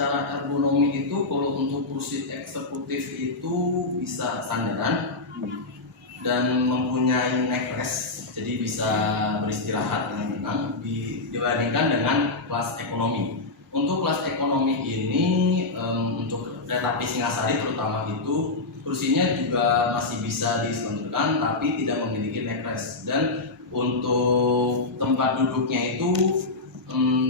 secara ergonomi itu kalau untuk kursi eksekutif itu bisa sandaran dan mempunyai neckrest, jadi bisa beristirahat dengan tenang dibandingkan dengan kelas ekonomi. Untuk kelas ekonomi ini untuk kereta api Singasari terutama itu kursinya juga masih bisa diselundupkan tapi tidak memiliki neckrest, dan untuk tempat duduknya itu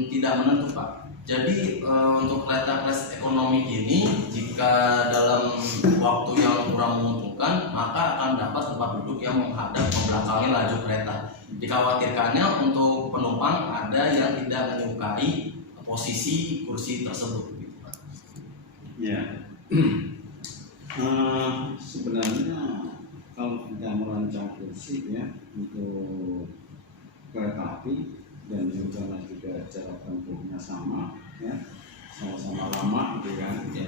tidak menentu, Pak. Jadi untuk kereta kelas ekonomi ini jika dalam waktu yang kurang menguntungkan maka akan dapat tempat duduk yang menghadap membelakangi laju kereta. Dikhawatirkannya untuk penumpang ada yang tidak menyukai posisi kursi tersebut. Ya, sebenarnya kalau kita merancang kursi ya untuk kereta api dan juga jarak tempuhnya sama ya, sama-sama lama gitu kan ya.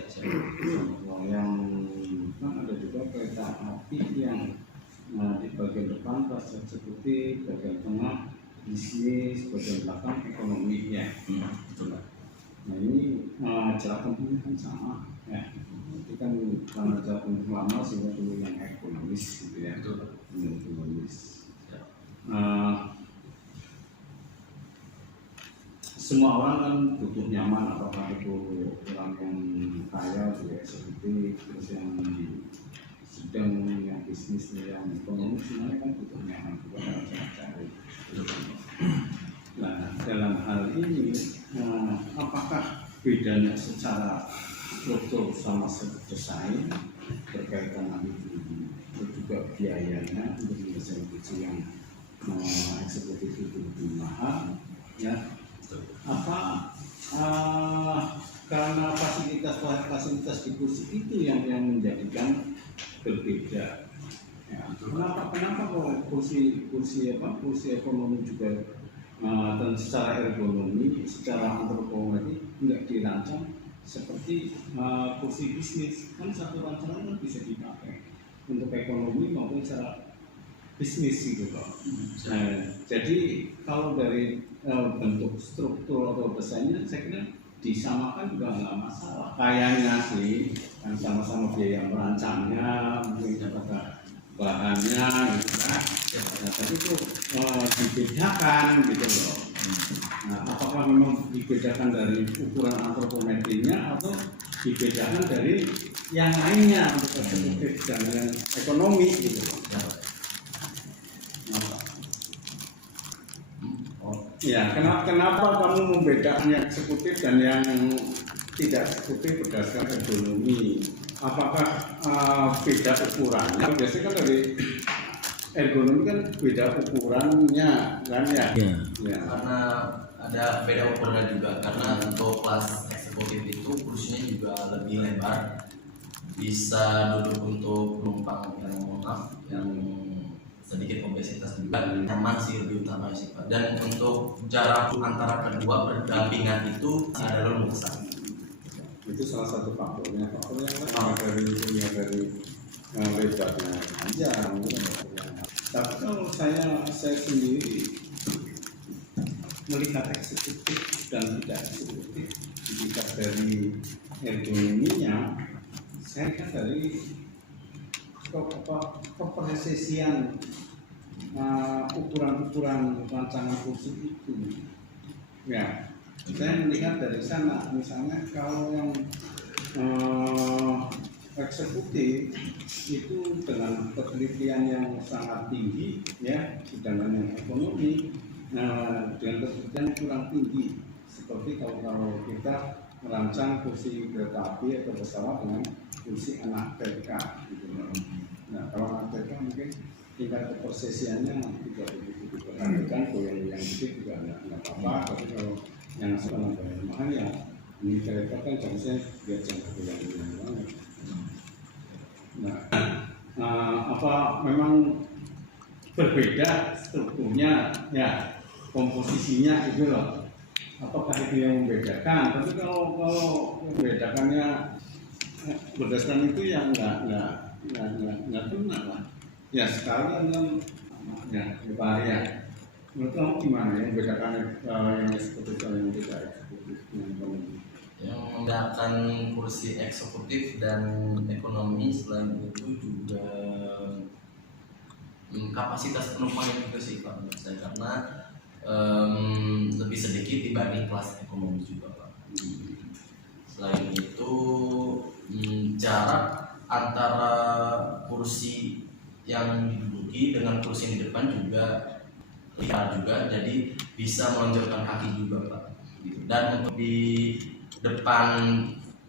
Yang kan ada juga kereta api yang di bagian depan kelas eksekutif, bagian tengah bisnis, bagian belakang ekonomi ya. Betul. Nah ini jarak tempuhnya kan sama ya. Itu kan karena jarak tempuh lama sehingga dulu yang ekonomis gitu ya. Betul. Ekonomis. Semua orang kan butuh nyaman, apakah itu orang yang kaya, juga eksekutif, terus yang sedang, yang bisnis, yang ekonomi, semuanya kan butuh nyaman juga dalam cara-cara. Nah, dalam hal ini, apakah bedanya secara struktur sama desain berkaitan dengan itu juga biayanya untuk mendesain kursi yang eksekutif itu lebih mahal, ya? Apa karena fasilitas di kursi itu yang menjadikan berbeda. Ya, kenapa kalau kursi ekonomi juga dan secara ergonomi, secara antropometri tidak dirancang seperti kursi bisnis, kan satu rancangan bisa dipakai untuk ekonomi maupun secara bisnis gitu loh. Jadi kalau dari bentuk struktur atau desainnya saya kira disamakan juga nggak masalah. Kayaknya sih kan sama-sama biaya merancangnya, mungkin pada bahannya gitu kan. Nah, tapi itu dibedakan gitu loh. Nah, apakah memang dibedakan dari ukuran antropometrinya atau dibedakan dari yang lainnya untuk eksekutif dan yang ekonomi gitu loh. Ya, kenapa kamu membedakan yang eksekutif dan yang tidak eksekutif berdasarkan ergonomi? Apakah beda ukurannya? Biasanya kan dari ergonomi kan beda ukurannya, kan ya? Ya. Karena ada beda ukurannya juga, karena untuk kelas eksekutif itu kursinya juga lebih lebar, bisa duduk untuk penumpang yang sedikit obesitas juga, nyaman sih lebih utama sih Pak. Dan untuk jarak antara kedua berdampingan itu ada lumayan besar. Itu salah satu faktornya. Faktornya kan dari lebarnya aja. Tapi kalau saya sendiri melihat eksekutif dan tidak eksekutif, dilihat dari ergonominya, saya lihat dari kepresisian ukuran rancangan kursi itu. Ya, saya melihat dari sana, misalnya kalau yang eksekutif itu dengan ketelitian yang sangat tinggi, ya, sedangkan yang ekonomi dengan ketelitian kurang tinggi. Seperti kalau kita merancang kursi kereta api atau pesawat dengan kursi anak TK, gitu. Nah, kalau anak TK mungkin tingkat kepresisiannya tidak begitu diperhatikan, yang sedikit juga nggak apa-apa. Tapi kalau yang sekarang mahal ya ini kereta kan harusnya biar jangka yang banget. Nah, apa memang berbeda strukturnya, ya, komposisinya itu loh. Apakah itu yang membedakan? Tapi kalau membedakannya berdasarkan itu yang nggak benar lah. Ya sekarang kan ya bahaya. Menurut kamu gimana ya membedakan yang eksekutif dan yang tidak eksekutif? Yang membedakan kursi eksekutif dan ekonomi selain itu juga kapasitas penumpangnya juga sih Pak menurut saya, karena lebih sedikit dibanding kelas ekonomi juga Pak. Selain itu jarak antara kursi yang diduduki dengan kursi yang di depan juga lihat juga, jadi bisa melonjorkan kaki juga Pak. Dan untuk di depan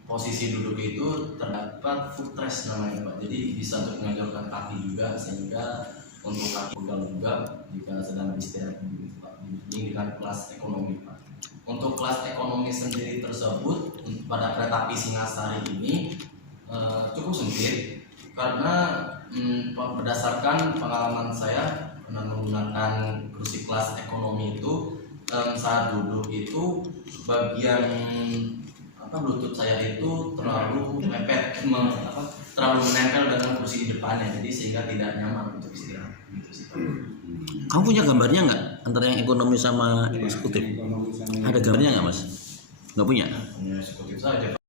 posisi duduk itu terdapat footrest namanya Pak, jadi bisa untuk melonjorkan kaki juga, sehingga untuk kaki pegang juga jika sedang beristirahat gitu Pak. Ini dengan kelas ekonomi Pak. Untuk kelas ekonomi sendiri tersebut pada kereta api Singasari ini cukup sempit, karena berdasarkan pengalaman saya pernah menggunakan kursi kelas ekonomi itu, saat duduk itu bagian lutut saya itu terlalu mepet, terlalu menempel dengan kursi di depannya, jadi sehingga tidak nyaman untuk istirahat gitu sih Pak. Kamu punya gambarnya nggak antara yang ekonomi sama eksekutif? Ekonomi sama Ada gambarnya nggak Mas? Nggak punya? Hanya eksekutif saja Pak.